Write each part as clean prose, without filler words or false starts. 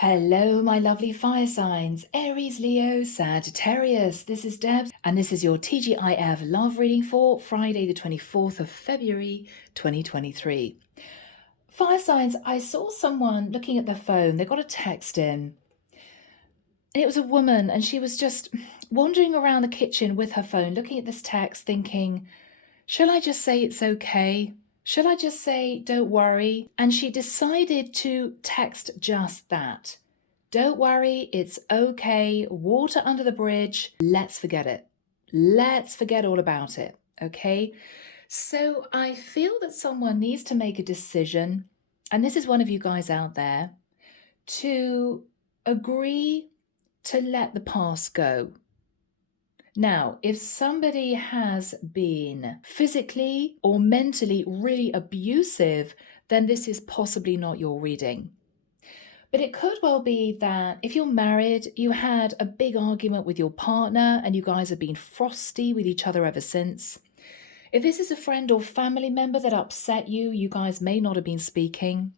Hello, my lovely fire signs, Aries, Leo, Sagittarius. This is Debs, and this is your T.G.I.F love reading for Friday, the 24th of February, 2023. Fire signs, I saw someone looking at their phone. They got a text in, and it was a woman, and she was just wandering around the kitchen with her phone, looking at this text, thinking, shall I just say it's okay? Should I just say, don't worry? And she decided to text just that. Don't worry, it's okay. Water under the bridge. Let's forget it. Let's forget all about it. Okay? So I feel that someone needs to make a decision, and this is one of you guys out there, to agree to let the past go. Now, if somebody has been physically or mentally really abusive, then this is possibly not your reading. But it could well be that if you're married, you had a big argument with your partner and you guys have been frosty with each other ever since. If this is a friend or family member that upset you, you guys may not have been speaking.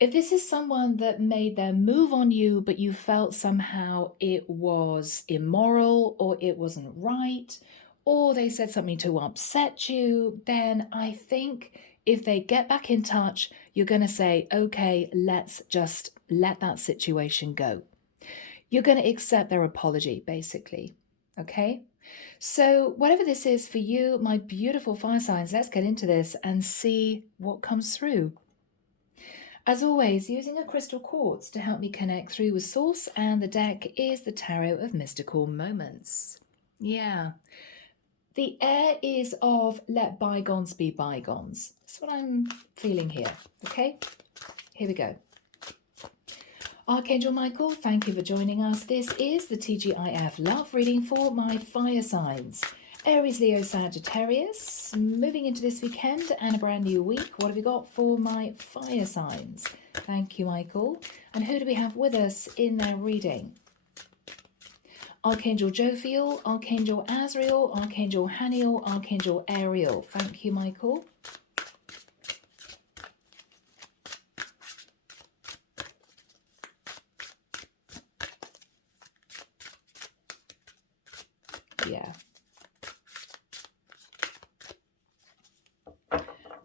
If this is someone that made their move on you, but you felt somehow it was immoral or it wasn't right, or they said something to upset you, then I think if they get back in touch, you're going to say, okay, let's just let that situation go. You're going to accept their apology, basically. Okay? So whatever this is for you, my beautiful fire signs, let's get into this and see what comes through. As always, using a crystal quartz to help me connect through with source, and the deck is the Tarot of Mystical Moments. Yeah. The air is of let bygones be bygones. That's what I'm feeling here. Okay, here we go. Archangel Michael, thank you for joining us. This is the T.G.I.F love reading for my fire signs. Aries, Leo, Sagittarius, moving into this weekend and a brand new week. What have we got for my fire signs? Thank you, Michael. And who do we have with us in their reading? Archangel Jophiel, Archangel Azrael, Archangel Haniel, Archangel Ariel. Thank you, Michael. Yeah.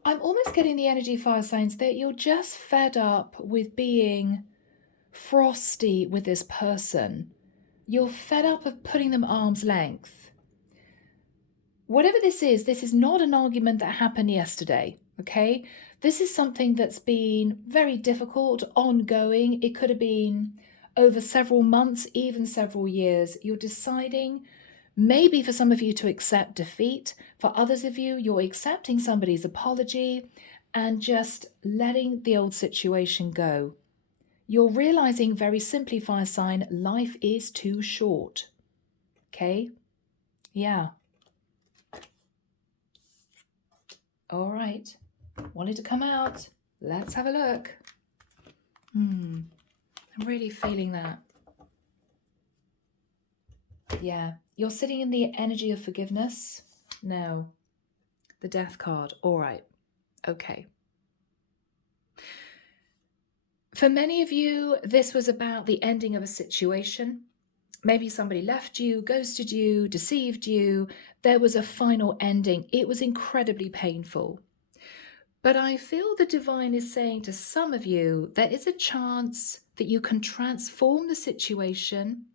I'm almost getting the energy, fire signs, that you're just fed up with being frosty with this person. You're fed up of putting them arm's length. Whatever this is not an argument that happened yesterday, okay? This is something that's been very difficult, ongoing. It could have been over several months, even several years. You're deciding maybe for some of you to accept defeat. For others of you, you're accepting somebody's apology and just letting the old situation go. You're realizing very simply, fire sign, life is too short. Okay? Yeah. All right. Wanted to come out. Let's have a look. I'm really feeling that. Yeah. You're sitting in the energy of forgiveness. No. The death card. All right. Okay. For many of you, this was about the ending of a situation. Maybe somebody left you, ghosted you, deceived you. There was a final ending. It was incredibly painful. But I feel the divine is saying to some of you, there is a chance that you can transform the situation,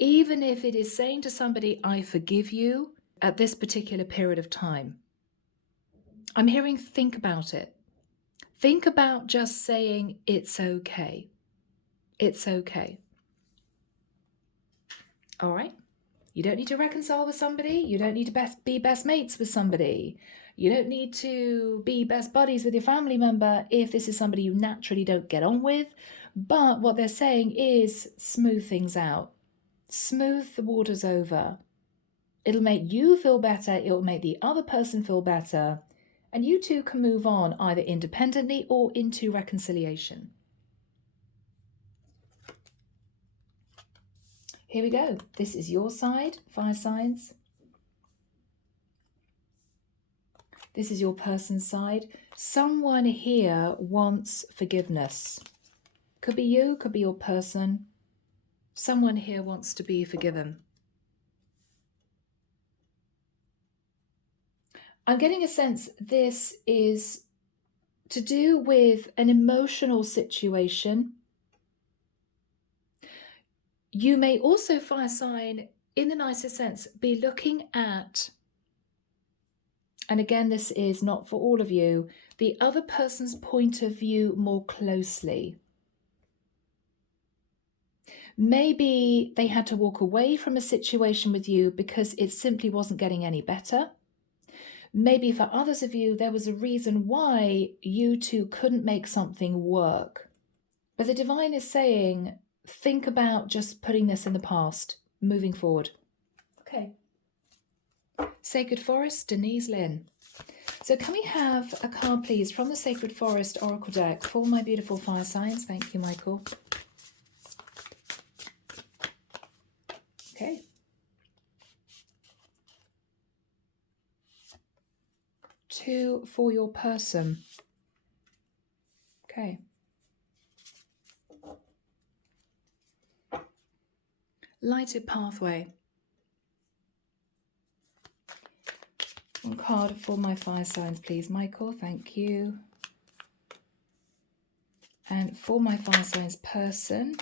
even if it is saying to somebody, I forgive you at this particular period of time. I'm hearing think about it. Think about just saying, it's okay. It's okay. All right. You don't need to reconcile with somebody. You don't need to be best mates with somebody. You don't need to be best buddies with your family member if this is somebody you naturally don't get on with. But what they're saying is smooth things out. Smooth the waters over. It'll make you feel better. It'll make the other person feel better. And you two can move on either independently or into reconciliation. Here we go. This is your side, fire signs. This is your person's side. Someone here wants forgiveness. Could be you, could be your person. Someone here wants to be forgiven. I'm getting a sense this is to do with an emotional situation. You may also, fire sign, in the nicest sense, be looking at, and again, this is not for all of you, the other person's point of view more closely. Maybe they had to walk away from a situation with you because it simply wasn't getting any better. Maybe for others of you, there was a reason why you two couldn't make something work. But the divine is saying, think about just putting this in the past, moving forward. Okay. Sacred Forest, Denise, Linn. So can we have a card, please, from the Sacred Forest Oracle deck for my beautiful fire signs? Thank you, Michael. Okay. Two for your person. Okay. Lighted pathway. One card for my fire signs, please, Michael. Thank you. And for my fire signs person.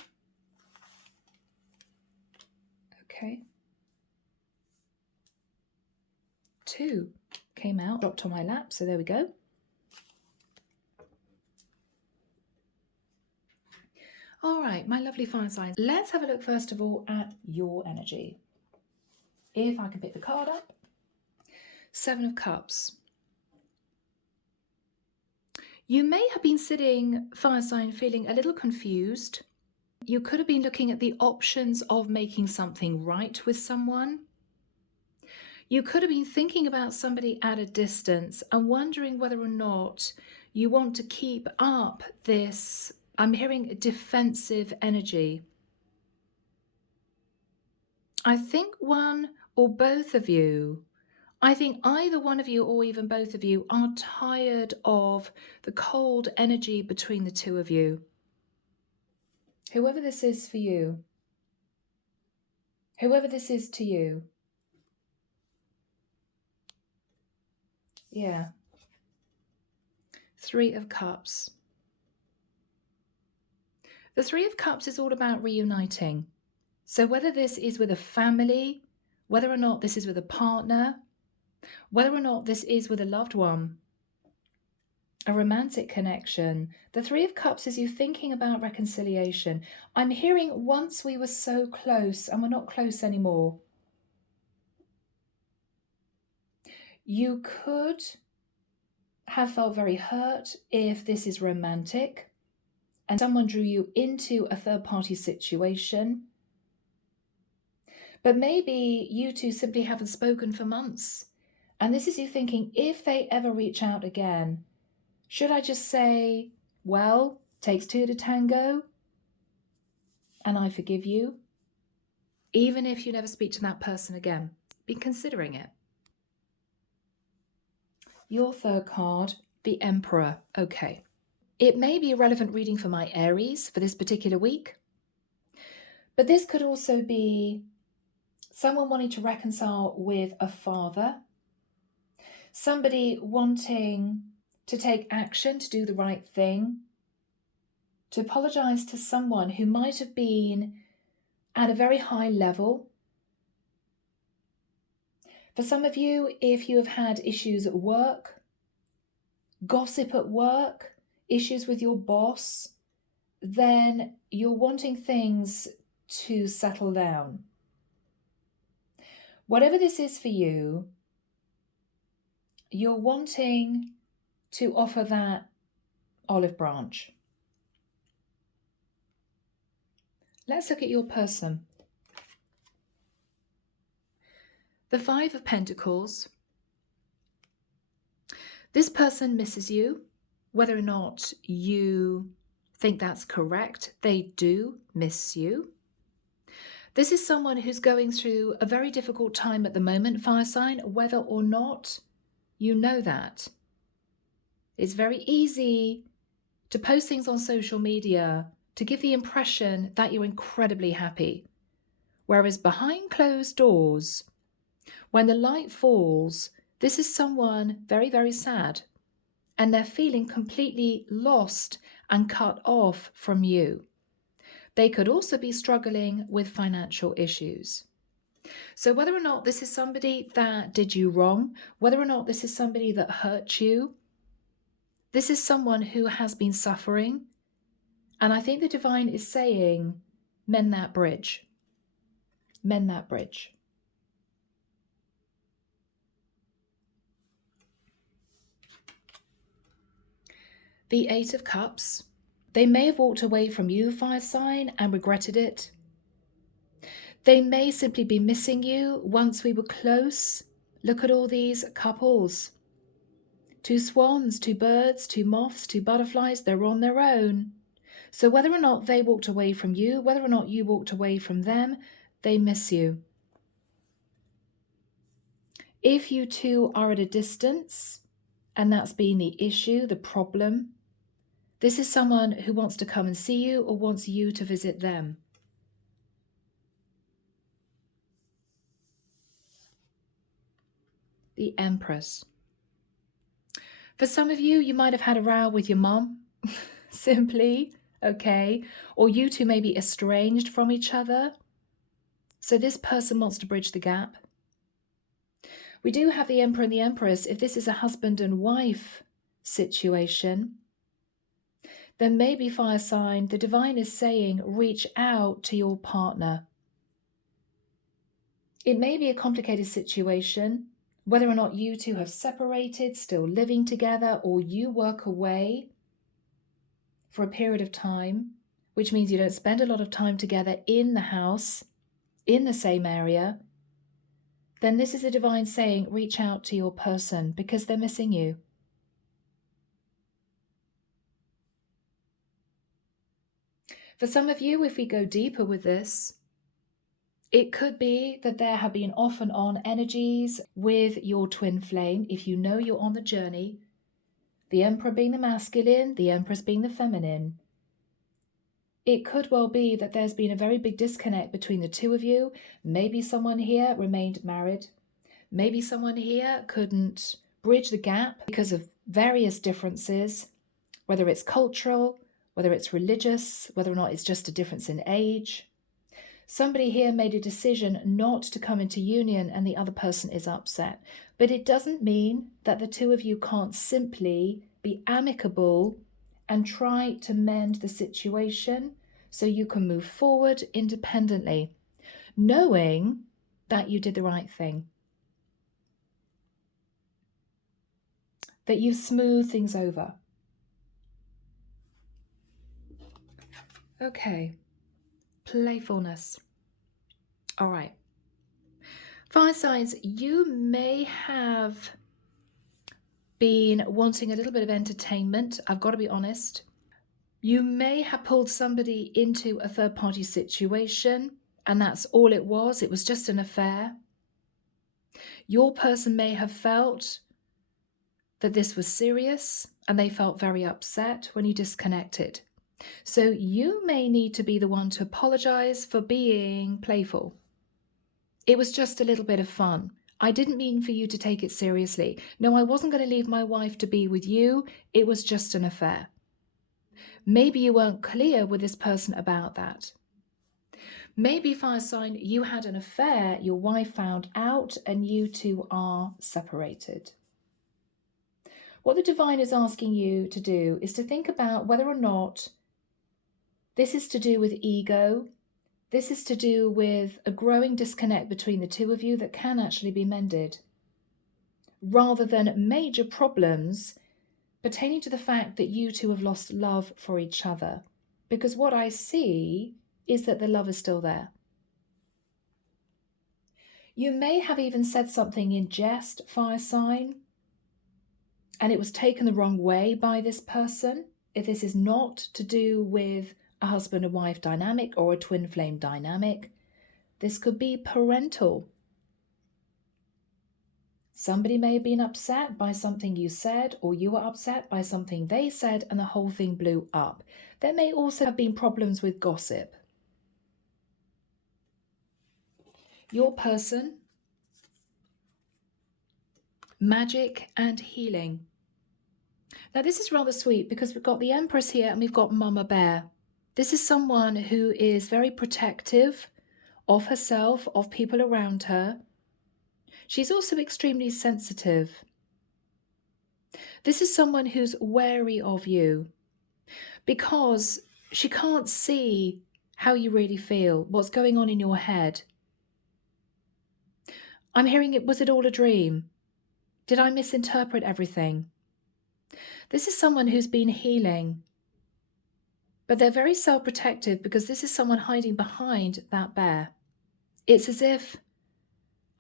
Okay. Two came out, dropped on my lap, so there we go. All right, my lovely fire signs. Let's have a look first of all at your energy. If I can pick the card up. Seven of Cups. You may have been sitting, fire sign, feeling a little confused. You could have been looking at the options of making something right with someone. You could have been thinking about somebody at a distance and wondering whether or not you want to keep up this, I'm hearing, defensive energy. I think one or both of you, I think either one of you or even both of you are tired of the cold energy between the two of you. Whoever this is for you, whoever this is to you. Yeah. Three of Cups. The Three of Cups is all about reuniting. So whether this is with a family, whether or not this is with a partner, whether or not this is with a loved one, a romantic connection, the Three of Cups is you thinking about reconciliation. I'm hearing once we were so close and we're not close anymore. You could have felt very hurt if this is romantic and someone drew you into a third-party situation. But maybe you two simply haven't spoken for months. And this is you thinking, if they ever reach out again, should I just say, well, takes two to tango, and I forgive you? Even if you never speak to that person again, be considering it. Your third card, the Emperor. Okay. It may be a relevant reading for my Aries for this particular week, but this could also be someone wanting to reconcile with a father, somebody wanting to take action, to do the right thing, to apologize to someone who might have been at a very high level. For some of you, if you have had issues at work, gossip at work, issues with your boss, then you're wanting things to settle down. Whatever this is for you, you're wanting to offer that olive branch. Let's look at your person. The Five of Pentacles. This person misses you. Whether or not you think that's correct, they do miss you. This is someone who's going through a very difficult time at the moment, fire sign, whether or not you know that. It's very easy to post things on social media to give the impression that you're incredibly happy. Whereas behind closed doors, when the light falls, this is someone very, very sad, and they're feeling completely lost and cut off from you. They could also be struggling with financial issues. So whether or not this is somebody that did you wrong, whether or not this is somebody that hurt you, this is someone who has been suffering. And I think the divine is saying, mend that bridge. Mend that bridge. The Eight of Cups. They may have walked away from you, fire sign, and regretted it. They may simply be missing you. Once we were close. Look at all these couples. 2 swans, 2 birds, 2 moths, 2 butterflies. They're on their own. So whether or not they walked away from you, whether or not you walked away from them, they miss you. If you two are at a distance, and that's been the issue, the problem, this is someone who wants to come and see you or wants you to visit them. The Empress. For some of you, you might have had a row with your mum, simply, okay? Or you two may be estranged from each other. So this person wants to bridge the gap. We do have the Emperor and the Empress. If this is a husband and wife situation, then maybe, fire sign, the divine is saying, reach out to your partner. It may be a complicated situation, whether or not you two have separated, still living together, or you work away for a period of time, which means you don't spend a lot of time together in the house, in the same area, then this is a divine saying, reach out to your person because they're missing you. For some of you, if we go deeper with this, it could be that there have been off and on energies with your twin flame. If you know you're on the journey, the Emperor being the masculine, the Empress being the feminine, it could well be that there's been a very big disconnect between the two of you. Maybe someone here remained married. Maybe someone here couldn't bridge the gap because of various differences, whether it's cultural, whether it's religious, whether or not it's just a difference in age. Somebody here made a decision not to come into union and the other person is upset. But it doesn't mean that the two of you can't simply be amicable and try to mend the situation so you can move forward independently, knowing that you did the right thing, that you've smoothed things over. Okay, playfulness. All right. Fire signs, you may have been wanting a little bit of entertainment. I've got to be honest. You may have pulled somebody into a third-party situation, and that's all it was. It was just an affair. Your person may have felt that this was serious, and they felt very upset when you disconnected. So you may need to be the one to apologize for being playful. It was just a little bit of fun. I didn't mean for you to take it seriously. No, I wasn't going to leave my wife to be with you. It was just an affair. Maybe you weren't clear with this person about that. Maybe, fire sign, you had an affair, your wife found out, and you two are separated. What the divine is asking you to do is to think about whether or not this is to do with ego. This is to do with a growing disconnect between the two of you that can actually be mended, rather than major problems pertaining to the fact that you two have lost love for each other. Because what I see is that the love is still there. You may have even said something in jest, fire sign, and it was taken the wrong way by this person. If this is not to do with a husband and wife dynamic or a twin flame dynamic, this could be parental. Somebody may have been upset by something you said, or you were upset by something they said, and the whole thing blew up. There may also have been problems with gossip. Your person, magic and healing. Now this is rather sweet because we've got the Empress here and we've got Mama Bear. This is someone who is very protective of herself, of people around her. She's also extremely sensitive. This is someone who's wary of you because she can't see how you really feel, what's going on in your head. I'm hearing it, was it all a dream? Did I misinterpret everything? This is someone who's been healing, but they're very self-protective because this is someone hiding behind that bear. It's as if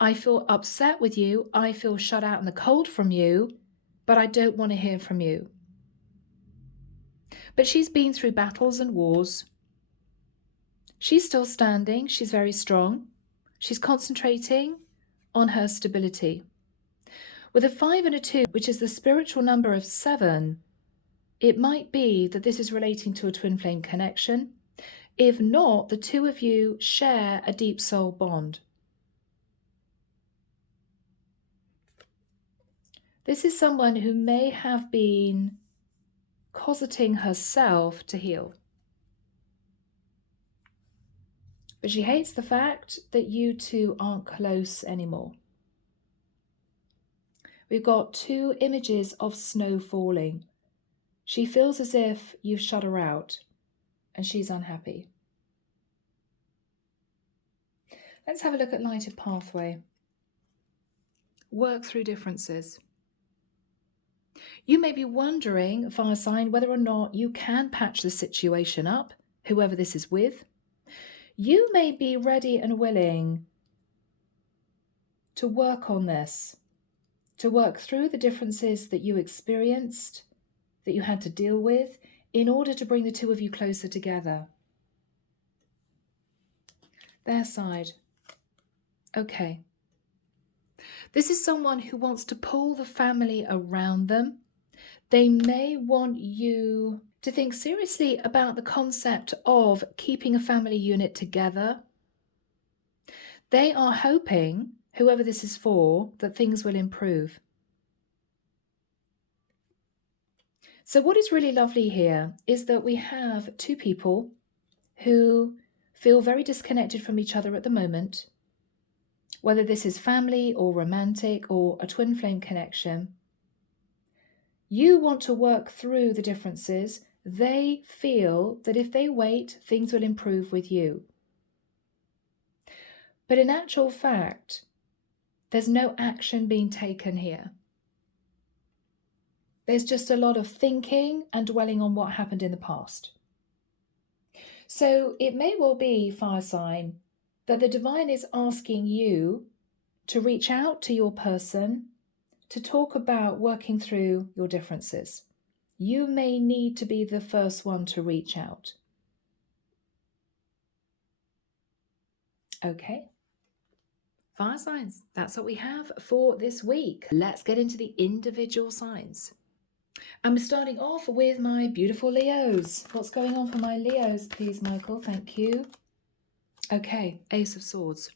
I feel upset with you, I feel shut out in the cold from you, but I don't want to hear from you. But she's been through battles and wars. She's still standing, she's very strong. She's concentrating on her stability. With a 5 and a 2, which is the spiritual number of 7, it might be that this is relating to a twin flame connection. If not, the two of you share a deep soul bond. This is someone who may have been cosseting herself to heal. But she hates the fact that you two aren't close anymore. We've got 2 images of snow falling. She feels as if you've shut her out and she's unhappy. Let's have a look at lighted pathway. Work through differences. You may be wondering, fire sign, whether or not you can patch the situation up, whoever this is with. You may be ready and willing to work on this, to work through the differences that you experienced, that you had to deal with, in order to bring the two of you closer together. Their side. Okay. This is someone who wants to pull the family around them. They may want you to think seriously about the concept of keeping a family unit together. They are hoping, whoever this is for, that things will improve. So what is really lovely here is that we have 2 people who feel very disconnected from each other at the moment, whether this is family or romantic or a twin flame connection. You want to work through the differences. They feel that if they wait, things will improve with you. But in actual fact, there's no action being taken here. There's just a lot of thinking and dwelling on what happened in the past. So it may well be, fire sign, that the divine is asking you to reach out to your person to talk about working through your differences. You may need to be the first one to reach out. Okay. Fire signs, that's what we have for this week. Let's get into the individual signs. And we're starting off with my beautiful Leos. What's going on for my Leos, please, Michael? Thank you. Okay, Ace of Swords.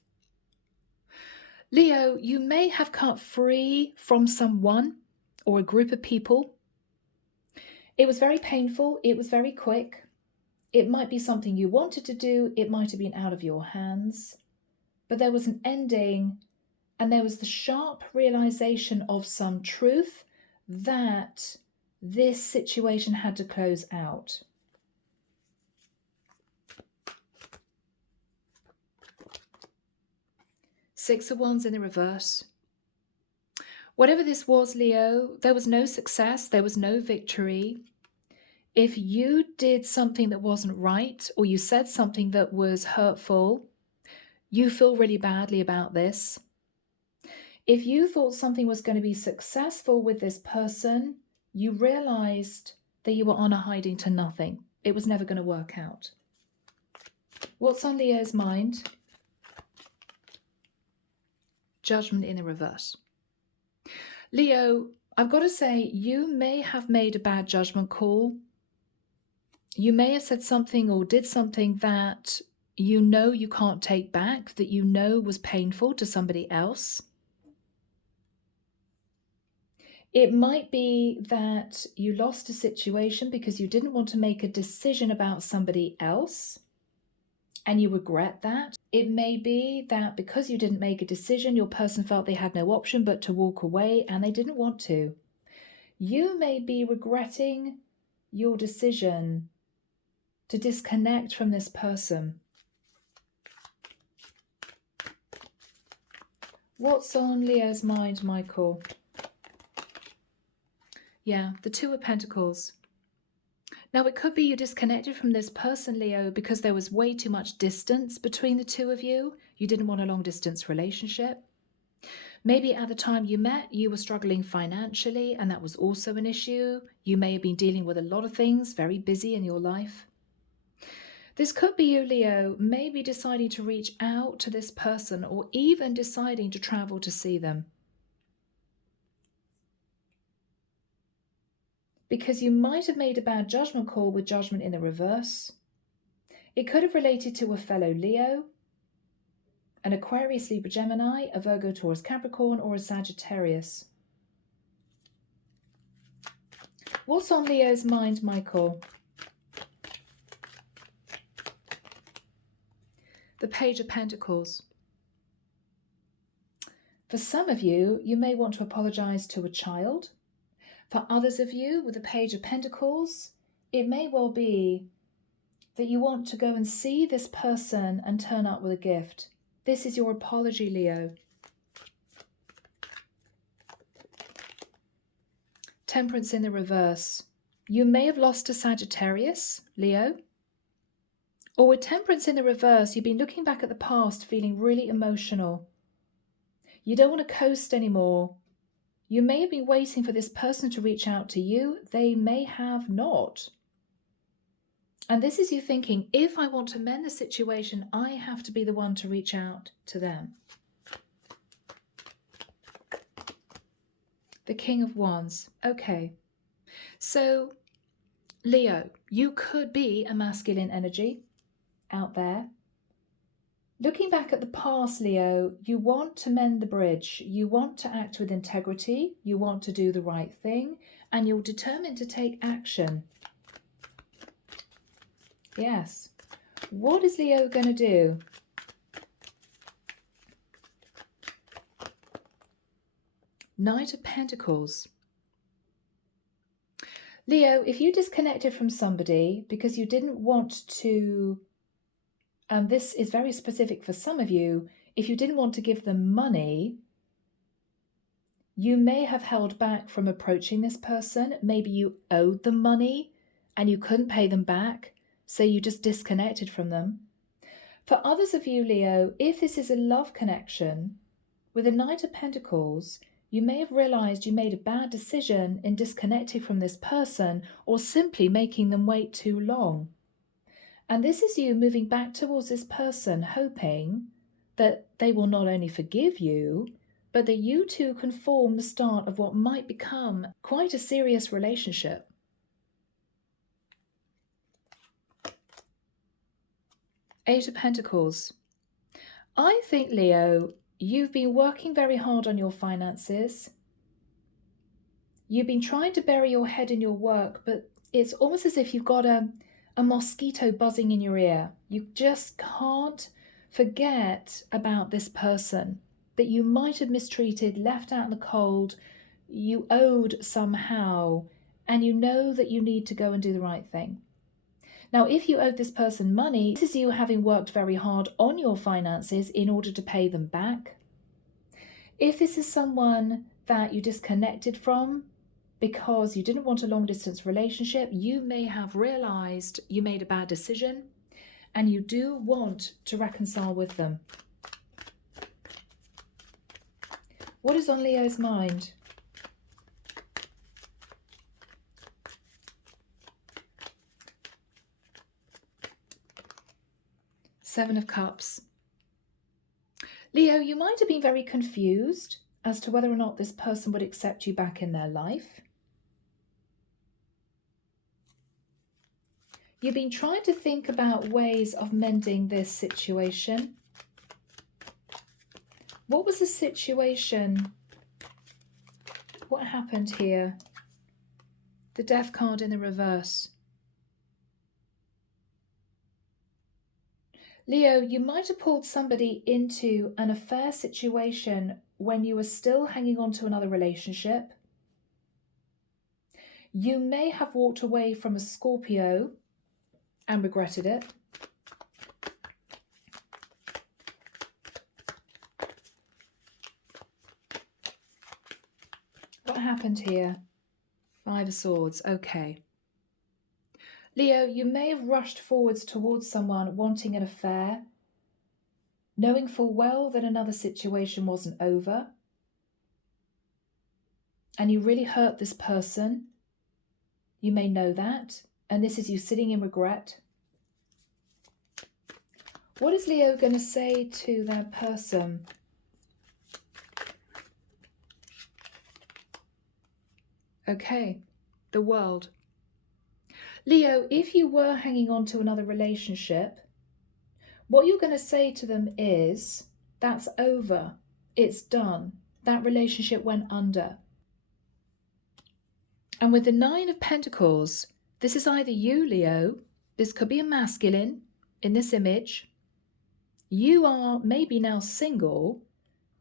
Leo, you may have cut free from someone or a group of people. It was very painful. It was very quick. It might be something you wanted to do. It might have been out of your hands. But there was an ending, and there was the sharp realization of some truth that this situation had to close out. Six of Wands in the reverse. Whatever this was, Leo, there was no success, there was no victory. If you did something that wasn't right, or you said something that was hurtful, you feel really badly about this. If you thought something was going to be successful with this person, you realized that you were on a hiding to nothing. It was never going to work out. What's on Leo's mind? Judgment in the reverse. Leo, I've got to say, you may have made a bad judgment call. You may have said something or did something that you know you can't take back, that you know was painful to somebody else. It might be that you lost a situation because you didn't want to make a decision about somebody else and you regret that. It may be that because you didn't make a decision, your person felt they had no option but to walk away and they didn't want to. You may be regretting your decision to disconnect from this person. What's on Leo's mind, Michael? Yeah, the Two of Pentacles. Now, it could be you disconnected from this person, Leo, because there was way too much distance between the two of you. You didn't want a long-distance relationship. Maybe at the time you met, you were struggling financially, and that was also an issue. You may have been dealing with a lot of things, very busy in your life. This could be you, Leo, maybe deciding to reach out to this person or even deciding to travel to see them. Because you might have made a bad judgment call with judgment in the reverse. It could have related to a fellow Leo, an Aquarius, Libra, Gemini, a Virgo, Taurus, Capricorn, or a Sagittarius. What's on Leo's mind, Michael? The Page of Pentacles. For some of you, you may want to apologize to a child. For others of you, with the Page of Pentacles, it may well be that you want to go and see this person and turn up with a gift. This is your apology, Leo. Temperance in the reverse. You may have lost a Sagittarius, Leo. Or with Temperance in the reverse, you've been looking back at the past, feeling really emotional. You don't want to coast anymore. You may have been waiting for this person to reach out to you. They may have not. And this is you thinking, if I want to mend the situation, I have to be the one to reach out to them. The King of Wands. Okay. So, Leo, you could be a masculine energy out there. Looking back at the past, Leo, you want to mend the bridge. You want to act with integrity. You want to do the right thing. And you're determined to take action. Yes. What is Leo going to do? Knight of Pentacles. Leo, if you disconnected from somebody because you didn't want to, and this is very specific for some of you, if you didn't want to give them money, you may have held back from approaching this person. Maybe you owed them money and you couldn't pay them back, so you just disconnected from them. For others of you, Leo, if this is a love connection, with the Knight of Pentacles, you may have realized you made a bad decision in disconnecting from this person or simply making them wait too long. And this is you moving back towards this person, hoping that they will not only forgive you, but that you two can form the start of what might become quite a serious relationship. Eight of Pentacles. I think, Leo, you've been working very hard on your finances. You've been trying to bury your head in your work, but it's almost as if you've got a mosquito buzzing in your ear. You just can't forget about this person that you might have mistreated, left out in the cold, you owed somehow, and you know that you need to go and do the right thing. Now, if you owed this person money, this is you having worked very hard on your finances in order to pay them back. If this is someone that you disconnected from because you didn't want a long-distance relationship, you may have realized you made a bad decision and you do want to reconcile with them. What is on Leo's mind? Seven of Cups. Leo, you might have been very confused as to whether or not this person would accept you back in their life. You've been trying to think about ways of mending this situation. What was the situation? What happened here? The Death card in the reverse. Leo, you might have pulled somebody into an affair situation when you were still hanging on to another relationship. You may have walked away from a Scorpio and regretted it. What happened here? Five of Swords. Okay. Leo, you may have rushed forwards towards someone wanting an affair, knowing full well that another situation wasn't over, and you really hurt this person. You may know that, and this is you sitting in regret. What is Leo going to say to that person? Okay, the World. Leo, if you were hanging on to another relationship, what you're going to say to them is, that's over, it's done, that relationship went under. And with the Nine of Pentacles, this is either you, Leo, this could be a masculine in this image, you are maybe now single,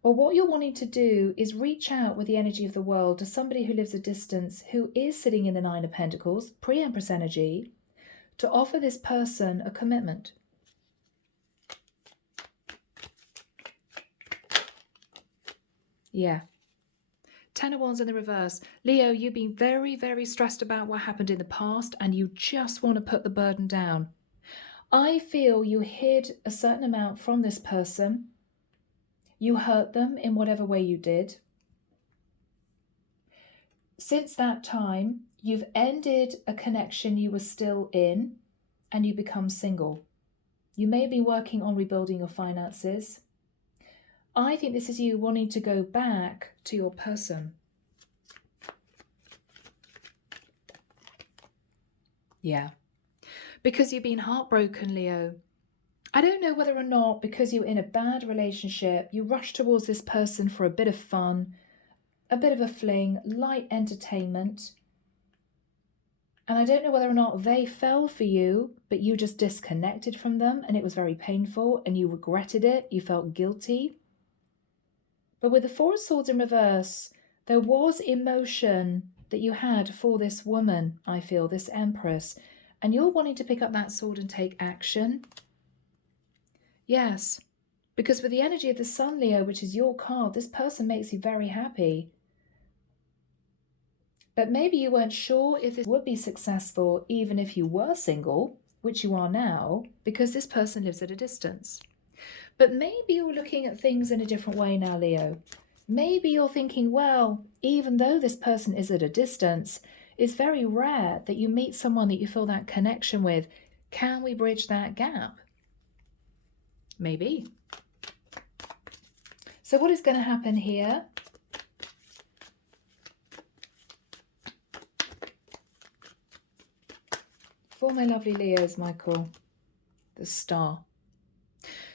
or what you're wanting to do is reach out with the energy of the World to somebody who lives a distance, who is sitting in the Nine of Pentacles, pre-Empress energy, to offer this person a commitment. Yeah. Ten of Wands in the reverse. Leo, you've been very, very stressed about what happened in the past and you just want to put the burden down. I feel you hid a certain amount from this person. You hurt them in whatever way you did. Since that time, you've ended a connection you were still in and you become single. You may be working on rebuilding your finances. I think this is you wanting to go back to your person. Yeah. Because you've been heartbroken, Leo. I don't know whether or not because you're in a bad relationship, you rush towards this person for a bit of fun, a bit of a fling, light entertainment. And I don't know whether or not they fell for you, but you just disconnected from them and it was very painful and you regretted it, you felt guilty. But with the Four of Swords in reverse, there was emotion that you had for this woman, I feel, this Empress, and you're wanting to pick up that sword and take action. Yes, because with the energy of the Sun, Leo, which is your card, this person makes you very happy. But maybe you weren't sure if this would be successful even if you were single, which you are now, because this person lives at a distance. But maybe you're looking at things in a different way now, Leo. Maybe you're thinking, well, even though this person is at a distance, it's very rare that you meet someone that you feel that connection with. Can we bridge that gap? Maybe. So what is going to happen here? For my lovely Leos, Michael, the Star.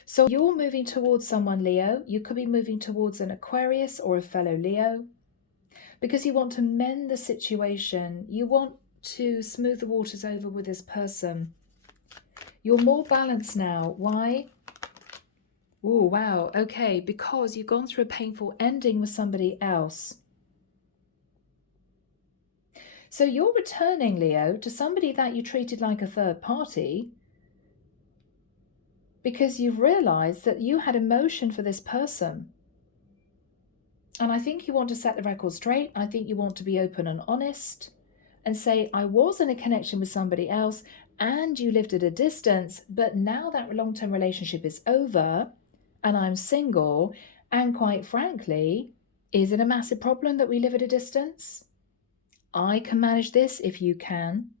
So you're moving towards someone, Leo. You could be moving towards an Aquarius or a fellow Leo because you want to mend the situation. You want to smooth the waters over with this person. You're more balanced now. Why? Oh, wow. Okay, because you've gone through a painful ending with somebody else. So you're returning, Leo, to somebody that you treated like a third party because you've realized that you had emotion for this person. And I think you want to set the record straight. I think you want to be open and honest and say, I was in a connection with somebody else and you lived at a distance, but now that long-term relationship is over and I'm single, and quite frankly, is it a massive problem that we live at a distance? I can manage this if you can,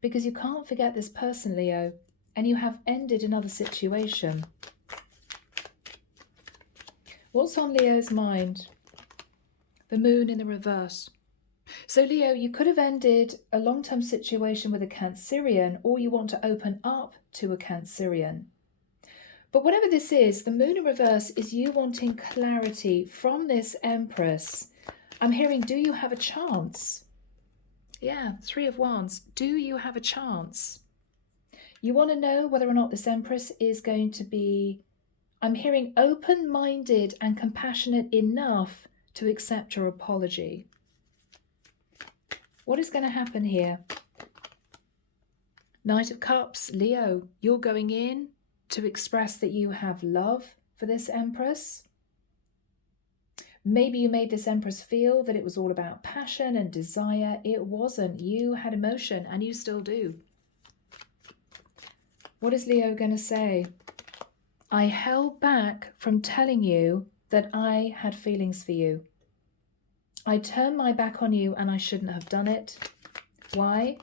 because you can't forget this person, Leo, and you have ended another situation. What's on Leo's mind? The Moon in the reverse. So Leo, you could have ended a long-term situation with a Cancerian, or you want to open up to a Cancerian. But whatever this is, the moon in reverse is you wanting clarity from this Empress. I'm hearing, do you have a chance? Yeah, Three of Wands. Do you have a chance? You want to know whether or not this Empress is going to be, I'm hearing, open-minded and compassionate enough to accept your apology. What is going to happen here? Knight of Cups, Leo, you're going in to express that you have love for this Empress. Maybe you made this Empress feel that it was all about passion and desire. It wasn't. You had emotion, and you still do. What is Leo going to say? I held back from telling you that I had feelings for you. I turned my back on you, and I shouldn't have done it. Why?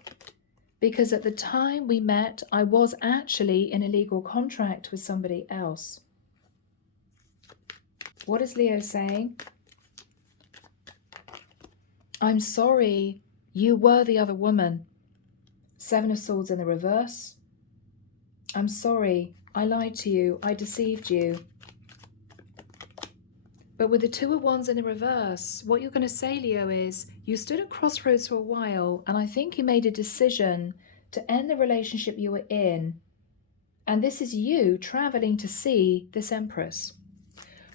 Because at the time we met, I was actually in a legal contract with somebody else. What is Leo saying? I'm sorry, you were the other woman. Seven of Swords in the reverse. I'm sorry, I lied to you, I deceived you. But with the Two of Wands in the reverse, what you're going to say, Leo, is you stood at crossroads for a while, and I think you made a decision to end the relationship you were in. And this is you traveling to see this Empress.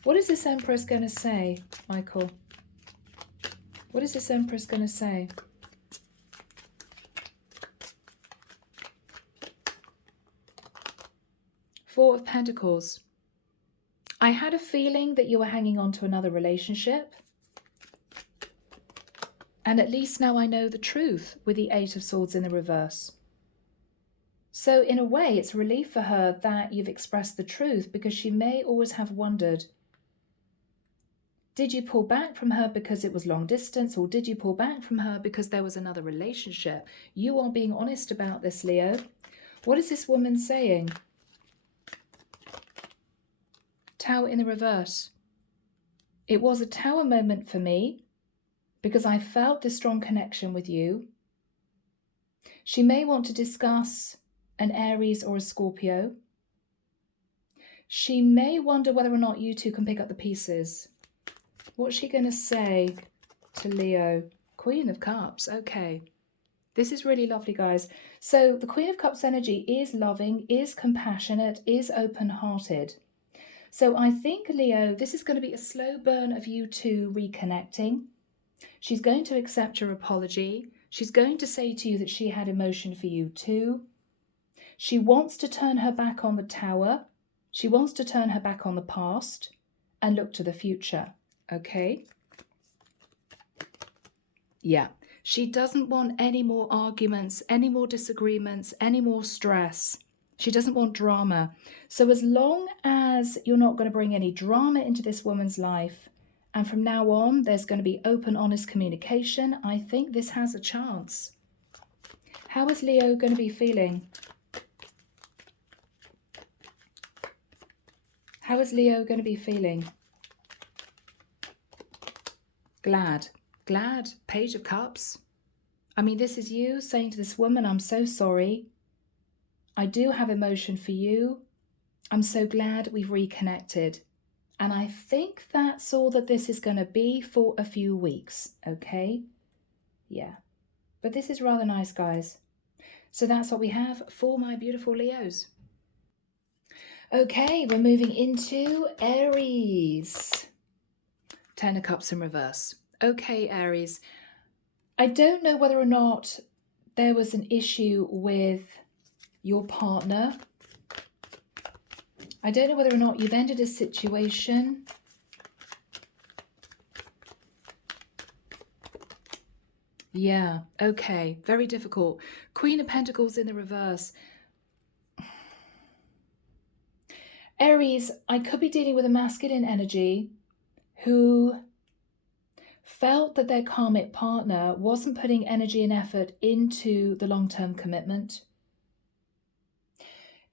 What is this Empress going to say, Michael? What is this Empress going to say? Four of Pentacles. I had a feeling that you were hanging on to another relationship. And at least now I know the truth with the Eight of Swords in the reverse. So in a way, it's a relief for her that you've expressed the truth, because she may always have wondered, did you pull back from her because it was long distance, or did you pull back from her because there was another relationship? You are being honest about this, Leo. What is this woman saying? Tower in the reverse. It was a tower moment for me because I felt this strong connection with you. She may want to discuss an Aries or a Scorpio. She may wonder whether or not you two can pick up the pieces. What's she going to say to Leo? Queen of Cups. Okay. This is really lovely, guys. So the Queen of Cups energy is loving, is compassionate, is open-hearted. So I think, Leo, this is going to be a slow burn of you two reconnecting. She's going to accept your apology. She's going to say to you that she had emotion for you too. She wants to turn her back on the tower. She wants to turn her back on the past and look to the future. Okay? Yeah. She doesn't want any more arguments, any more disagreements, any more stress. She doesn't want drama. So as long as you're not going to bring any drama into this woman's life, and from now on there's going to be open, honest communication, I think this has a chance. How is Leo going to be feeling? How is Leo going to be feeling? Glad. Glad. Page of Cups. I mean, this is you saying to this woman, I'm so sorry. I do have emotion for you. I'm so glad we've reconnected. And I think that's all that this is going to be for a few weeks, okay? Yeah. But this is rather nice, guys. So that's what we have for my beautiful Leos. Okay, we're moving into Aries. Ten of Cups in reverse. Okay, Aries. I don't know whether or not there was an issue with your partner. I don't know whether or not you've ended a situation. Yeah, okay, very difficult. Queen of Pentacles in the reverse. Aries, I could be dealing with a masculine energy who felt that their karmic partner wasn't putting energy and effort into the long-term commitment.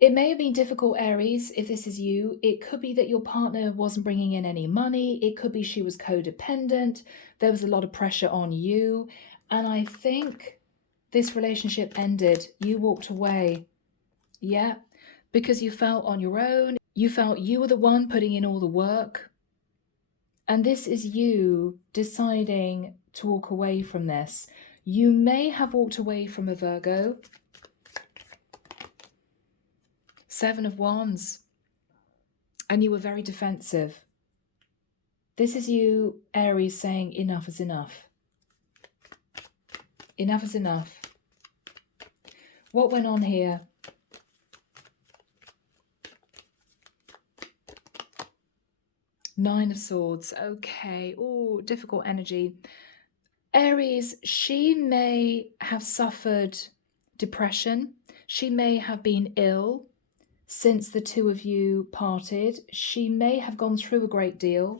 It may have been difficult, Aries, if this is you. It could be that your partner wasn't bringing in any money. It could be she was codependent. There was a lot of pressure on you. And I think this relationship ended. You walked away. Yeah, because you felt on your own. You felt you were the one putting in all the work. And this is you deciding to walk away from this. You may have walked away from a Virgo. 7 of Wands. And you were very defensive. This is you, Aries, saying enough is enough. Enough is enough. What went on here? Nine of Swords. Okay. Oh, difficult energy. Aries, she may have suffered depression. She may have been ill since the two of you parted. She may have gone through a great deal.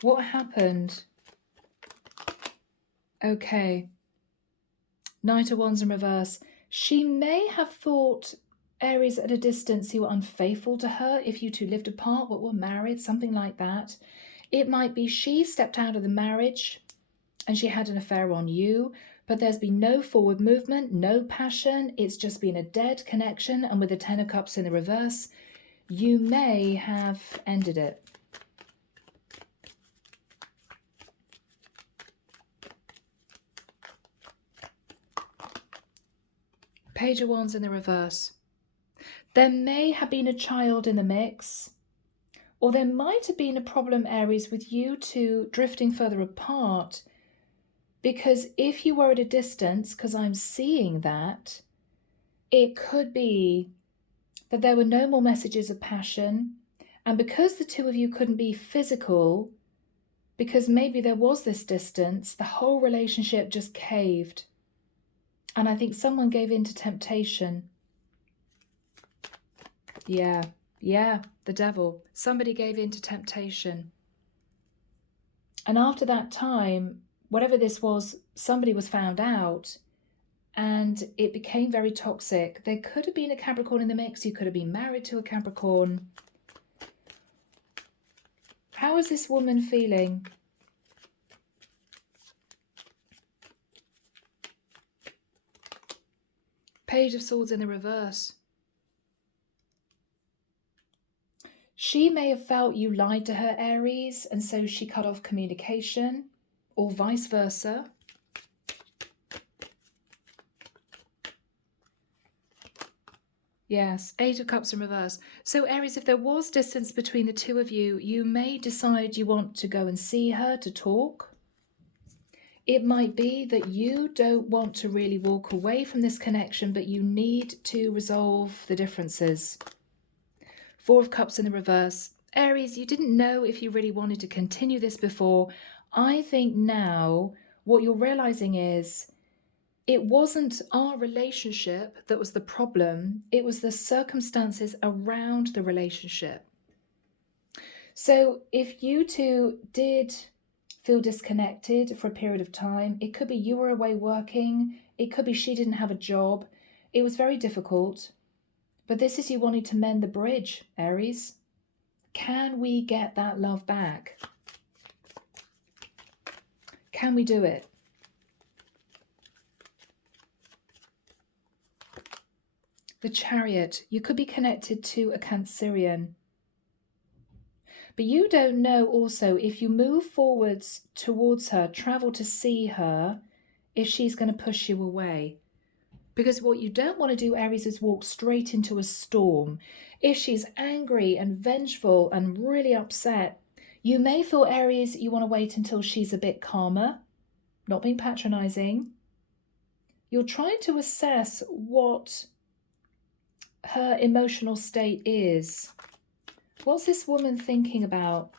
What happened? Okay. Knight of Wands in reverse. She may have thought, Aries, at a distance, you were unfaithful to her if you two lived apart but were married, something like that. It might be she stepped out of the marriage and she had an affair on you, but there's been no forward movement, no passion. It's just been a dead connection. And with the 10 of Cups in the reverse, you may have ended it. Page of Wands in the reverse. There may have been a child in the mix, or there might have been a problem, Aries, with you two drifting further apart, because if you were at a distance, because I'm seeing that, it could be that there were no more messages of passion, and because the two of you couldn't be physical, because maybe there was this distance, the whole relationship just caved. And I think someone gave in to temptation. Yeah, the devil. Somebody gave in to temptation. And after that time, whatever this was, somebody was found out and it became very toxic. There could have been a Capricorn in the mix. You could have been married to a Capricorn. How is this woman feeling? Page of Swords in the reverse. She may have felt you lied to her, Aries, and so she cut off communication, or vice versa. Yes, 8 of Cups in reverse. So Aries, if there was distance between the two of you, you may decide you want to go and see her to talk. It might be that you don't want to really walk away from this connection, but you need to resolve the differences. 4 of Cups in the reverse. Aries, you didn't know if you really wanted to continue this before. I think now what you're realizing is it wasn't our relationship that was the problem. It was the circumstances around the relationship. So if you two did feel disconnected for a period of time, it could be you were away working. It could be she didn't have a job. It was very difficult. But this is you wanting to mend the bridge, Aries. Can we get that love back? Can we do it? The Chariot. You could be connected to a Cancerian. But you don't know also if you move forwards towards her, travel to see her, if she's going to push you away. Because what you don't want to do, Aries, is walk straight into a storm. If she's angry and vengeful and really upset, you may feel, Aries, you want to wait until she's a bit calmer, not being patronizing. You're trying to assess what her emotional state is. What's this woman thinking about?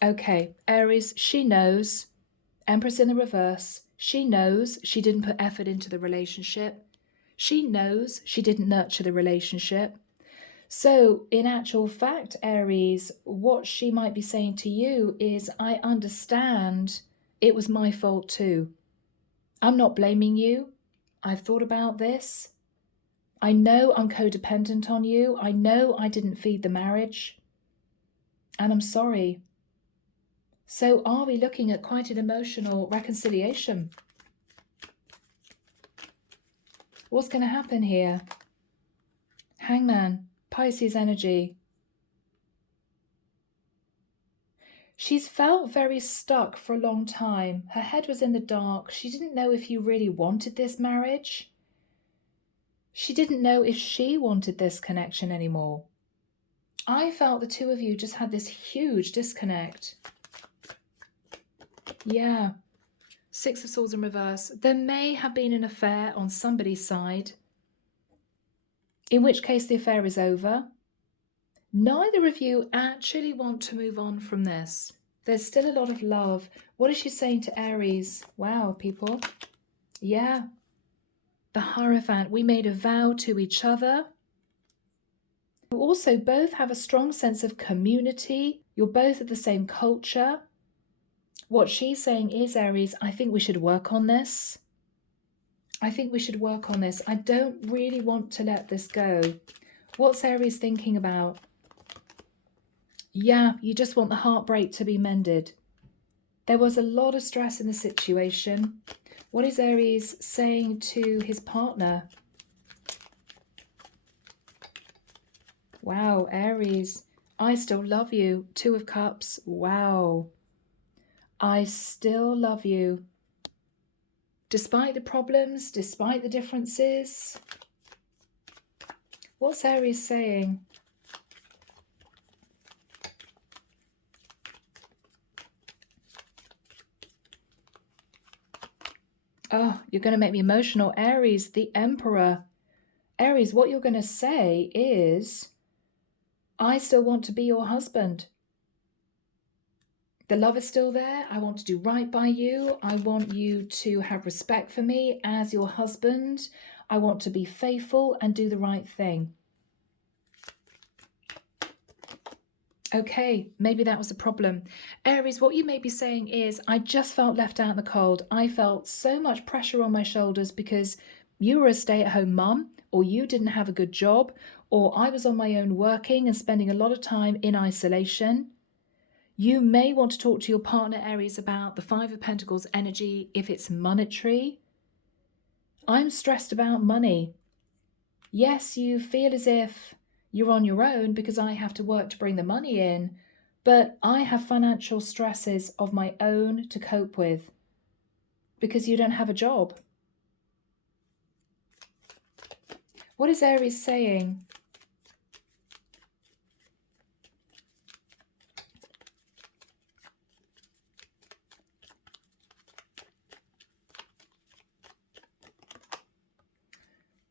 Okay, Aries, she knows. Empress in the reverse. She knows she didn't put effort into the relationship. She knows she didn't nurture the relationship. So in actual fact, Aries, what she might be saying to you is, I understand it was my fault too. I'm not blaming you. I've thought about this. I know I'm codependent on you. I know I didn't feed the marriage. And I'm sorry. So are we looking at quite an emotional reconciliation? What's going to happen here? Hangman, Pisces energy. She's felt very stuck for a long time. Her head was in the dark. She didn't know if you really wanted this marriage. She didn't know if she wanted this connection anymore. I felt the two of you just had this huge disconnect. Yeah. Six of Swords in reverse. There may have been an affair on somebody's side, in which case the affair is over. Neither of you actually want to move on from this. There's still a lot of love. What is she saying to Aries? Wow, people. Yeah. The Hierophant. We made a vow to each other. You also both have a strong sense of community. You're both of the same culture. What she's saying is, Aries, I think we should work on this. I think we should work on this. I don't really want to let this go. What's Aries thinking about? Yeah, you just want the heartbreak to be mended. There was a lot of stress in the situation. What is Aries saying to his partner? Wow, Aries, I still love you. Two of Cups. Wow. I still love you. Despite the problems, despite the differences. What's Aries saying? Oh, you're going to make me emotional. Aries, the Emperor. Aries, what you're going to say is, I still want to be your husband. The love is still there. I want to do right by you. I want you to have respect for me as your husband. I want to be faithful and do the right thing. Okay, maybe that was the problem. Aries, what you may be saying is, I just felt left out in the cold. I felt so much pressure on my shoulders because you were a stay-at-home mum, or you didn't have a good job, or I was on my own working and spending a lot of time in isolation. You may want to talk to your partner, Aries, about the Five of Pentacles energy if it's monetary. I'm stressed about money. Yes, you feel as if you're on your own because I have to work to bring the money in, but I have financial stresses of my own to cope with because you don't have a job. What is Aries saying?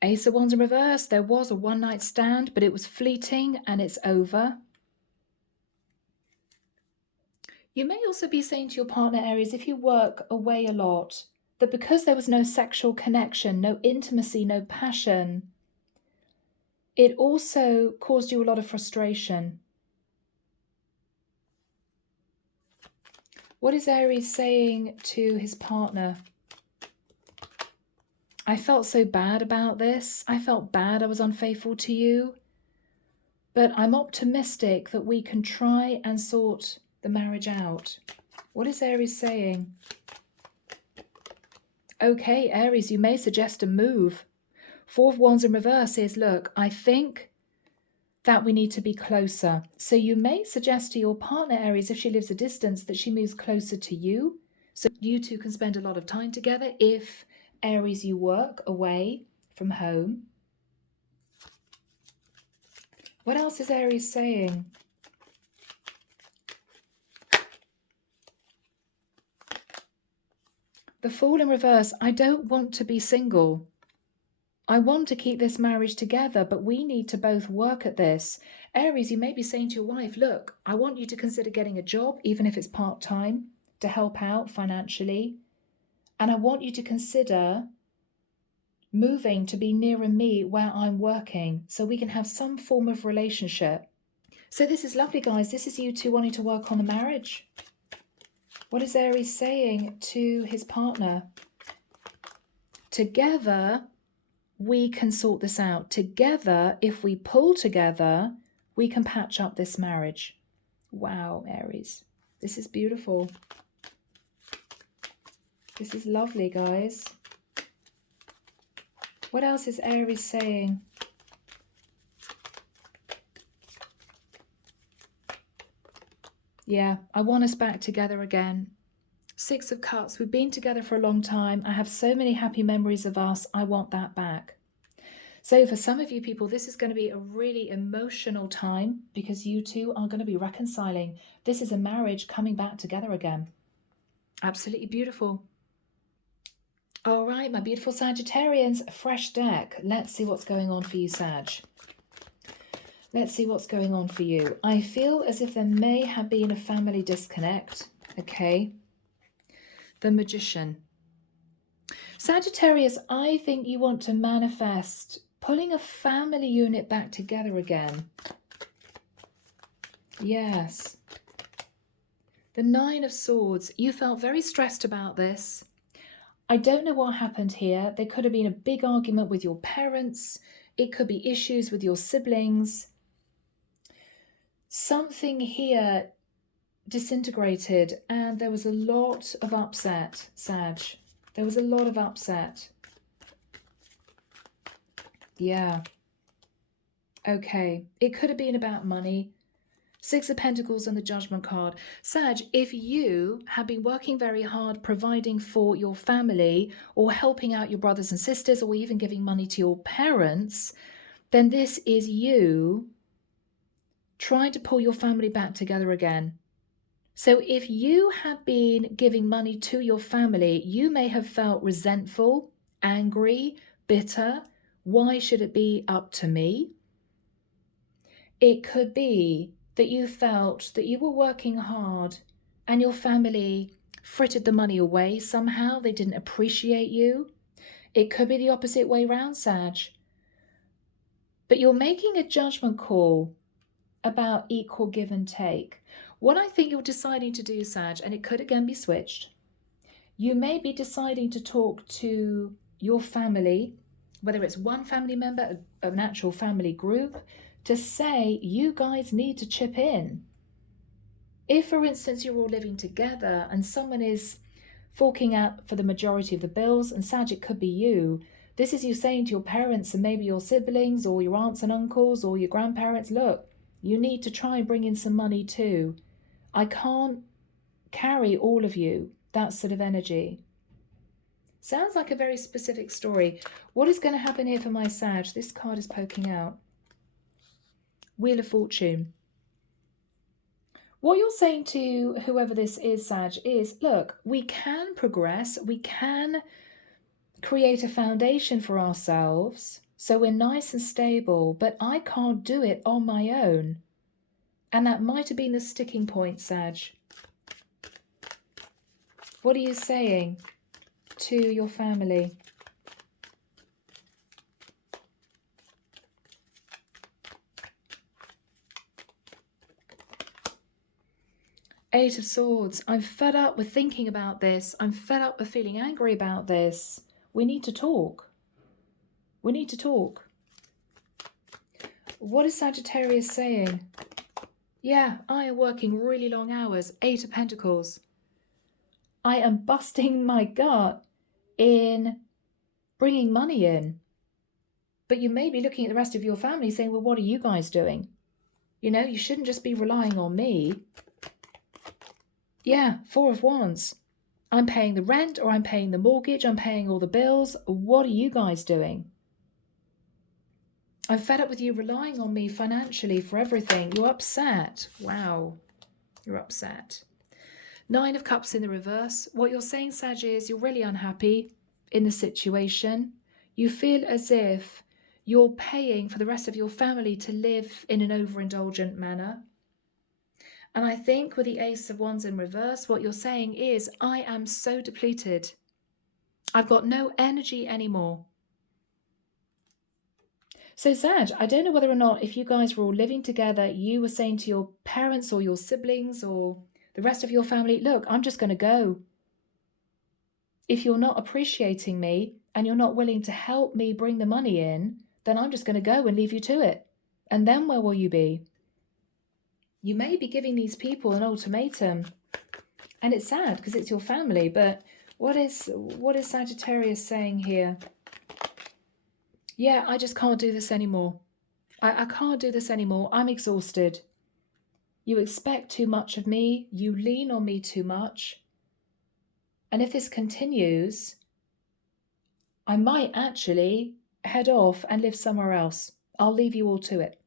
Ace of Wands in reverse. There was a one-night stand, but it was fleeting and it's over. You may also be saying to your partner, Aries, if you work away a lot, that because there was no sexual connection, no intimacy, no passion, it also caused you a lot of frustration. What is Aries saying to his partner? I felt so bad about this. I felt bad I was unfaithful to you. But I'm optimistic that we can try and sort the marriage out. What is Aries saying? Okay, Aries, you may suggest a move. Four of Wands in reverse is, look, I think that we need to be closer. So you may suggest to your partner, Aries, if she lives a distance, that she moves closer to you. So you two can spend a lot of time together if, Aries, you work away from home. What else is Aries saying? The Fool in reverse. I don't want to be single. I want to keep this marriage together, but we need to both work at this. Aries, you may be saying to your wife, look, I want you to consider getting a job, even if it's part-time, to help out financially. And I want you to consider moving to be nearer me where I'm working so we can have some form of relationship. So this is lovely, guys. This is you two wanting to work on the marriage. What is Aries saying to his partner? Together, we can sort this out. Together, if we pull together, we can patch up this marriage. Wow, Aries. This is beautiful. This is lovely, guys. What else is Aries saying? Yeah, I want us back together again. 6 of Cups. We've been together for a long time. I have so many happy memories of us. I want that back. So for some of you people, this is going to be a really emotional time because you two are going to be reconciling. This is a marriage coming back together again. Absolutely beautiful. All right, my beautiful Sagittarians, a fresh deck. Let's see what's going on for you, Sag. Let's see what's going on for you. I feel as if there may have been a family disconnect. Okay. The Magician. Sagittarius, I think you want to manifest pulling a family unit back together again. Yes. The 9 of Swords. You felt very stressed about this. I don't know what happened here. There could have been a big argument with your parents. It could be issues with your siblings. Something here disintegrated and there was a lot of upset, Sag. There was a lot of upset. Yeah. Okay. It could have been about money. 6 of Pentacles and the Judgment card. Sag, if you have been working very hard providing for your family or helping out your brothers and sisters or even giving money to your parents, then this is you trying to pull your family back together again. So if you have been giving money to your family, you may have felt resentful, angry, bitter. Why should it be up to me? It could be that you felt that you were working hard and your family frittered the money away somehow. They didn't appreciate you. It could be the opposite way round, Sag. But you're making a judgment call about equal give and take. What I think you're deciding to do, Sag, and it could again be switched, you may be deciding to talk to your family, whether it's one family member, an actual family group, to say you guys need to chip in. If, for instance, you're all living together and someone is forking out for the majority of the bills, and Sag, it could be you, this is you saying to your parents and maybe your siblings or your aunts and uncles or your grandparents, look, you need to try and bring in some money too. I can't carry all of you, that sort of energy. Sounds like a very specific story. What is going to happen here for my Sag? This card is poking out. Wheel of Fortune. What you're saying to whoever this is, Sag, is, look, we can progress. We can create a foundation for ourselves so we're nice and stable, but I can't do it on my own. And that might have been the sticking point, Sag. What are you saying to your family? Eight of Swords. I'm fed up with thinking about this. I'm fed up with feeling angry about this. We need to talk. We need to talk. What is Sagittarius saying? Yeah, I am working really long hours. 8 of Pentacles. I am busting my gut in bringing money in. But you may be looking at the rest of your family saying, well, what are you guys doing? You know, you shouldn't just be relying on me. Yeah, 4 of Wands. I'm paying the rent or I'm paying the mortgage. I'm paying all the bills. What are you guys doing? I'm fed up with you relying on me financially for everything. You're upset. Wow, you're upset. 9 of Cups in the reverse. What you're saying, Sag, is you're really unhappy in the situation. You feel as if you're paying for the rest of your family to live in an overindulgent manner. And I think with the Ace of Wands in reverse, what you're saying is, I am so depleted. I've got no energy anymore. So Sag, I don't know whether or not if you guys were all living together, you were saying to your parents or your siblings or the rest of your family, look, I'm just going to go. If you're not appreciating me and you're not willing to help me bring the money in, then I'm just going to go and leave you to it. And then where will you be? You may be giving these people an ultimatum. And it's sad because it's your family, but what is Sagittarius saying here? Yeah, I just can't do this anymore. I can't do this anymore. I'm exhausted. You expect too much of me. You lean on me too much. And if this continues, I might actually head off and live somewhere else. I'll leave you all to it.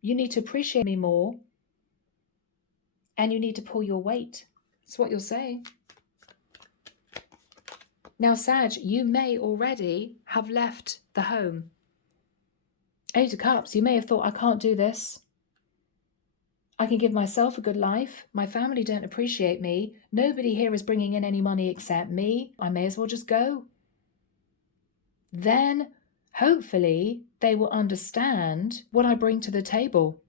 You need to appreciate me more. And you need to pull your weight. That's what you're saying. Now, Sag, you may already have left the home. Eight of Cups, you may have thought, I can't do this. I can give myself a good life. My family don't appreciate me. Nobody here is bringing in any money except me. I may as well just go. Then, hopefully, they will understand what I bring to the table.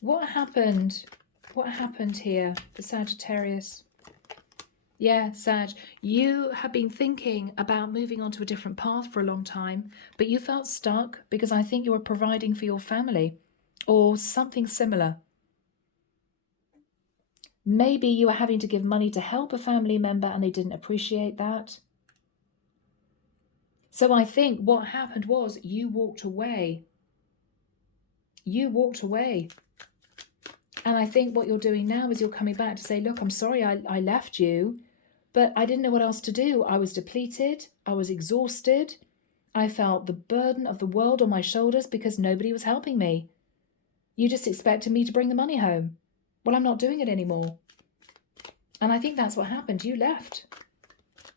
What happened? What happened here for Sagittarius? Yeah, Sag, you have been thinking about moving on to a different path for a long time, but you felt stuck because I think you were providing for your family or something similar. Maybe you were having to give money to help a family member and they didn't appreciate that. So I think what happened was you walked away. You walked away. And I think what you're doing now is you're coming back to say, look, I'm sorry I left you, but I didn't know what else to do. I was depleted. I was exhausted. I felt the burden of the world on my shoulders because nobody was helping me. You just expected me to bring the money home. Well, I'm not doing it anymore. And I think that's what happened. You left.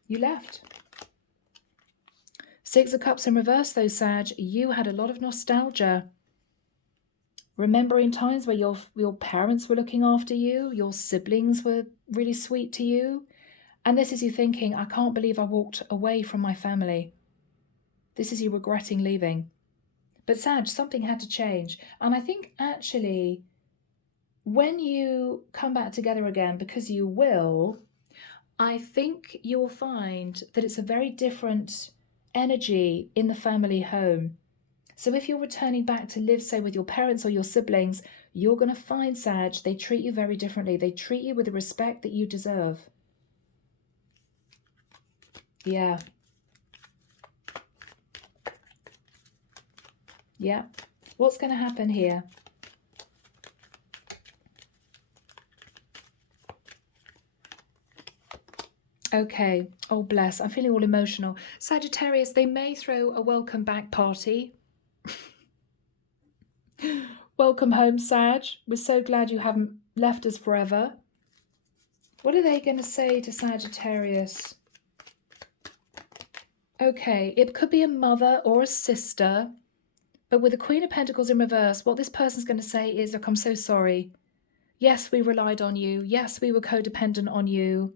You left. Six of Cups in reverse, though, Sag. You had a lot of nostalgia. Remembering times where your parents were looking after you, your siblings were really sweet to you. And this is you thinking, I can't believe I walked away from my family. This is you regretting leaving. But Sag, something had to change. And I think actually, when you come back together again, because you will, I think you'll find that it's a very different energy in the family home. So if you're returning back to live, say, with your parents or your siblings, you're going to find, Sag, they treat you very differently. They treat you with the respect that you deserve. Yeah. Yeah. What's going to happen here? Okay. Oh, bless. I'm feeling all emotional. Sagittarius, they may throw a welcome back party. Welcome home, Sag. We're so glad you haven't left us forever. What are they going to say to Sagittarius? Okay, it could be a mother or a sister, but with the Queen of Pentacles in reverse, what this person's going to say is, look, I'm so sorry. Yes, we relied on you. Yes, we were codependent on you.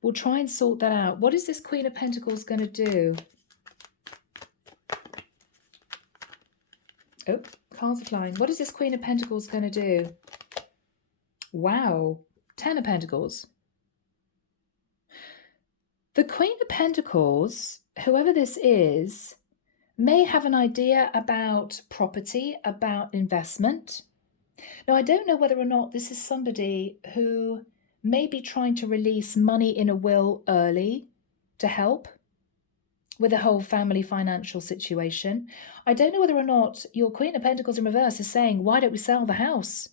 We'll try and sort that out. What is this Queen of Pentacles going to do? Oh, cards are flying. What is this Queen of Pentacles going to do? Wow. Ten of Pentacles. The Queen of Pentacles, whoever this is, may have an idea about property, about investment. Now, I don't know whether or not this is somebody who may be trying to release money in a will early to help with the whole family financial situation. I don't know whether or not your Queen of Pentacles in reverse is saying, why don't we sell the house?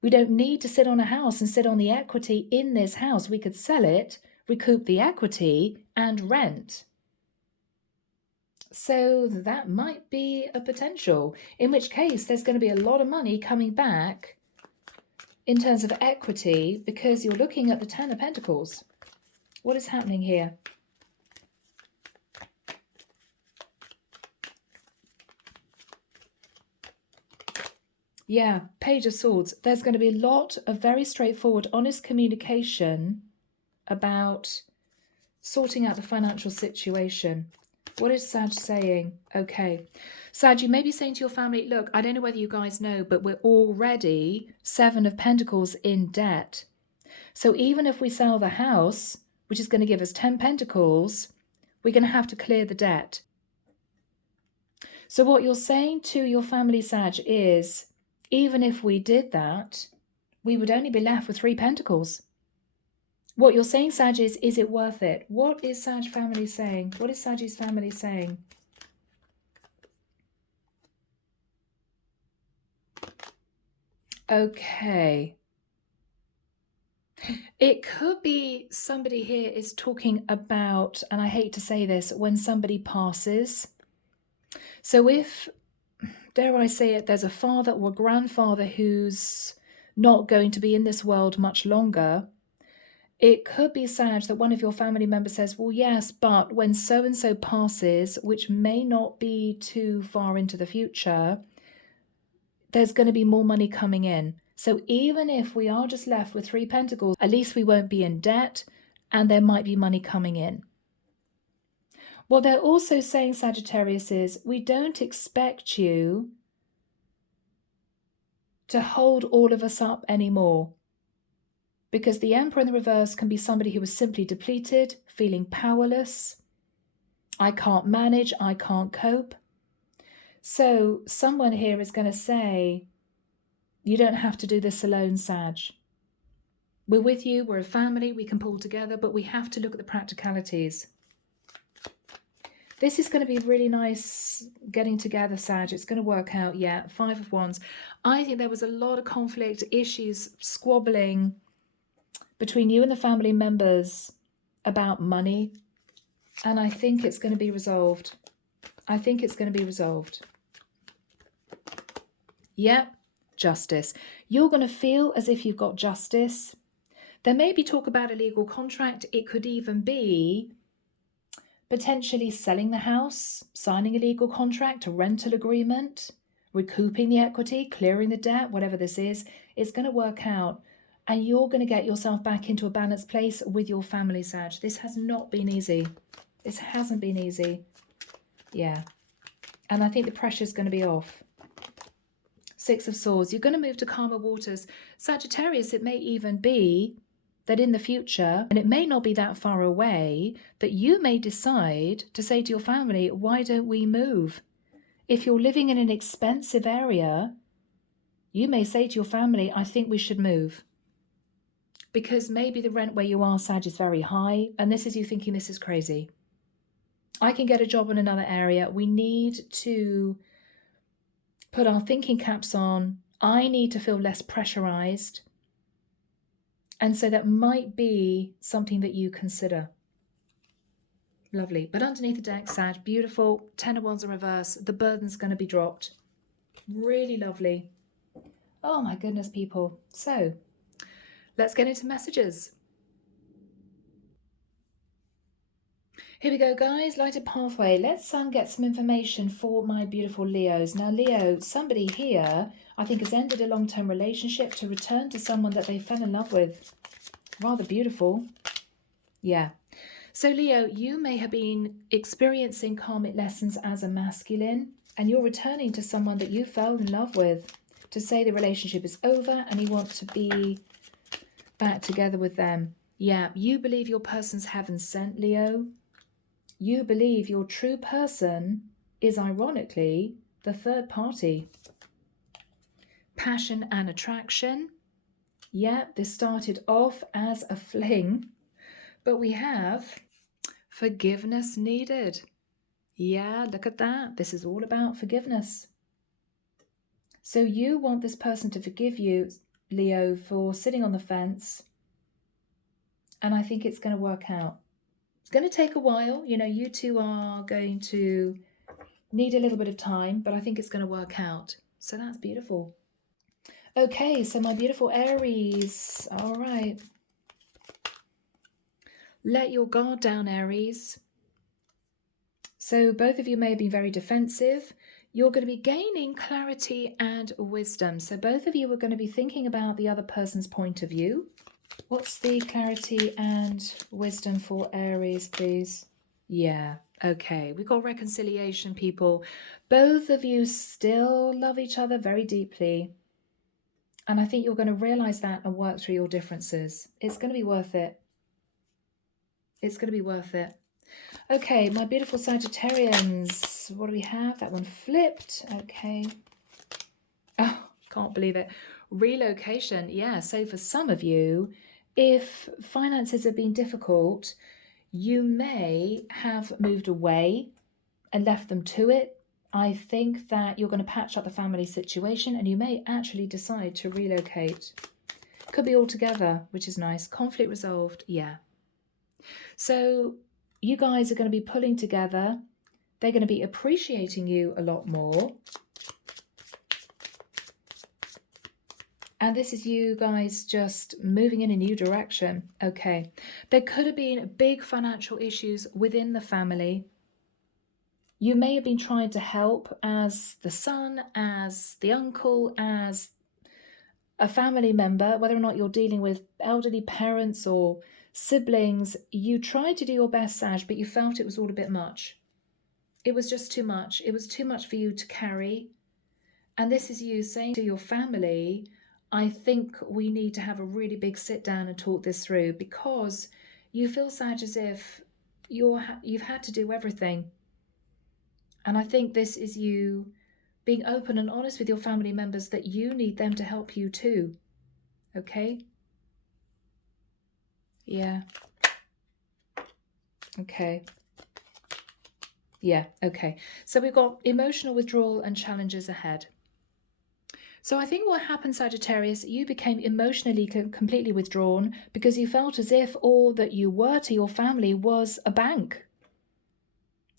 We don't need to sit on a house and sit on the equity in this house. We could sell it, recoup the equity, and rent. So that might be a potential, in which case there's going to be a lot of money coming back in terms of equity because you're looking at the Ten of Pentacles. What is happening here? Yeah, Page of Swords. There's going to be a lot of very straightforward, honest communication about sorting out the financial situation. What is Sag saying? Okay. Sag, you may be saying to your family, look, I don't know whether you guys know, but we're already 7 of Pentacles in debt. So even if we sell the house, which is going to give us 10 Pentacles, we're going to have to clear the debt. So what you're saying to your family, Sag, is even if we did that, we would only be left with 3 Pentacles. What you're saying, Sag, is it worth it? What is Sag family saying? What is Sag's family saying? Okay. It could be somebody here is talking about, and I hate to say this, when somebody passes. So if, dare I say it, there's a father or a grandfather who's not going to be in this world much longer, it could be sad that one of your family members says, well, yes, but when so-and-so passes, which may not be too far into the future, there's going to be more money coming in. So even if we are just left with 3 Pentacles, at least we won't be in debt and there might be money coming in. What they're also saying, Sagittarius, is we don't expect you to hold all of us up anymore. Because the Emperor in the reverse can be somebody who is simply depleted, feeling powerless. I can't manage, I can't cope. So someone here is going to say, you don't have to do this alone, Sag. We're with you, we're a family, we can pull together, but we have to look at the practicalities. This is going to be really nice getting together, Sag. It's going to work out, yeah. 5 of Wands. I think there was a lot of conflict, issues, squabbling between you and the family members about money. And I think it's going to be resolved. I think it's going to be resolved. Yep, justice. You're going to feel as if you've got justice. There may be talk about a legal contract. It could even be potentially selling the house, signing a legal contract, a rental agreement, recouping the equity, clearing the debt, whatever this is. It's going to work out. And you're going to get yourself back into a balanced place with your family, Sag. This has not been easy. This hasn't been easy. Yeah. And I think the pressure's going to be off. 6 of Swords. You're going to move to calmer waters. Sagittarius, it may even be that in the future, and it may not be that far away, that you may decide to say to your family, why don't we move? If you're living in an expensive area, you may say to your family, I think we should move. Because maybe the rent where you are, Sag, is very high, and this is you thinking this is crazy. I can get a job in another area. We need to put our thinking caps on. I need to feel less pressurized. And so that might be something that you consider. Lovely. But underneath the deck, Sag, beautiful. 10 of Wands in reverse. The burden's going to be dropped. Really lovely. Oh my goodness, people. So let's get into messages. Here we go, guys. Lighted pathway. Let's get some information for my beautiful Leos. Now, Leo, somebody here, I think, has ended a long-term relationship to return to someone that they fell in love with. Rather beautiful. Yeah. So, Leo, you may have been experiencing karmic lessons as a masculine, and you're returning to someone that you fell in love with to say the relationship is over and you want to be back together with them. Yeah, you believe your person's heaven sent, Leo. You believe your true person is, ironically, the third party. Passion and attraction. Yeah, this started off as a fling, but we have forgiveness needed. Yeah, look at that. This is all about forgiveness. So you want this person to forgive you, Leo, for sitting on the fence. And I think it's going to work out. It's going to take a while. You know, you two are going to need a little bit of time, but I think it's going to work out. So that's beautiful. Okay, so my beautiful Aries. All right. Let your guard down, Aries. So both of you may be very defensive. You're going to be gaining clarity and wisdom. So both of you are going to be thinking about the other person's point of view. What's the clarity and wisdom for Aries, please? Yeah, okay. We've got reconciliation, people. Both of you still love each other very deeply. And I think you're going to realize that and work through your differences. It's going to be worth it. It's going to be worth it. Okay, my beautiful Sagittarians. What do we have? That one flipped. Okay. Oh, can't believe it. Relocation. Yeah, so for some of you, if finances have been difficult, you may have moved away and left them to it. I think that you're going to patch up the family situation and you may actually decide to relocate. Could be all together, which is nice. Conflict resolved. Yeah. So you guys are going to be pulling together. They're going to be appreciating you a lot more. And this is you guys just moving in a new direction. Okay. There could have been big financial issues within the family. You may have been trying to help as the son, as the uncle, as a family member, whether or not you're dealing with elderly parents or siblings. You tried to do your best, Sag, but you felt it was all a bit much. It was just too much. It was too much for you to carry. And this is you saying to your family, I think we need to have a really big sit down and talk this through, because you feel, Sag, as if you've had to do everything. And I think this is you being open and honest with your family members that you need them to help you too. Okay? Yeah. Okay. Yeah, okay. So we've got emotional withdrawal and challenges ahead. So I think what happened, Sagittarius, you became emotionally completely withdrawn because you felt as if all that you were to your family was a bank.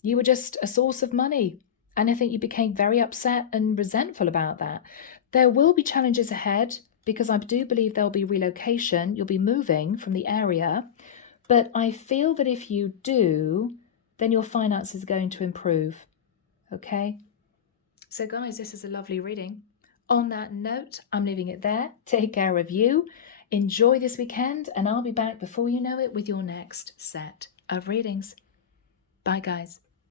You were just a source of money. And I think you became very upset and resentful about that. There will be challenges ahead because I do believe there'll be relocation. You'll be moving from the area. But I feel that if you do, then your finances are going to improve. Okay? So guys, this is a lovely reading. On that note, I'm leaving it there. Take care of you. Enjoy this weekend, and I'll be back before you know it with your next set of readings. Bye, guys.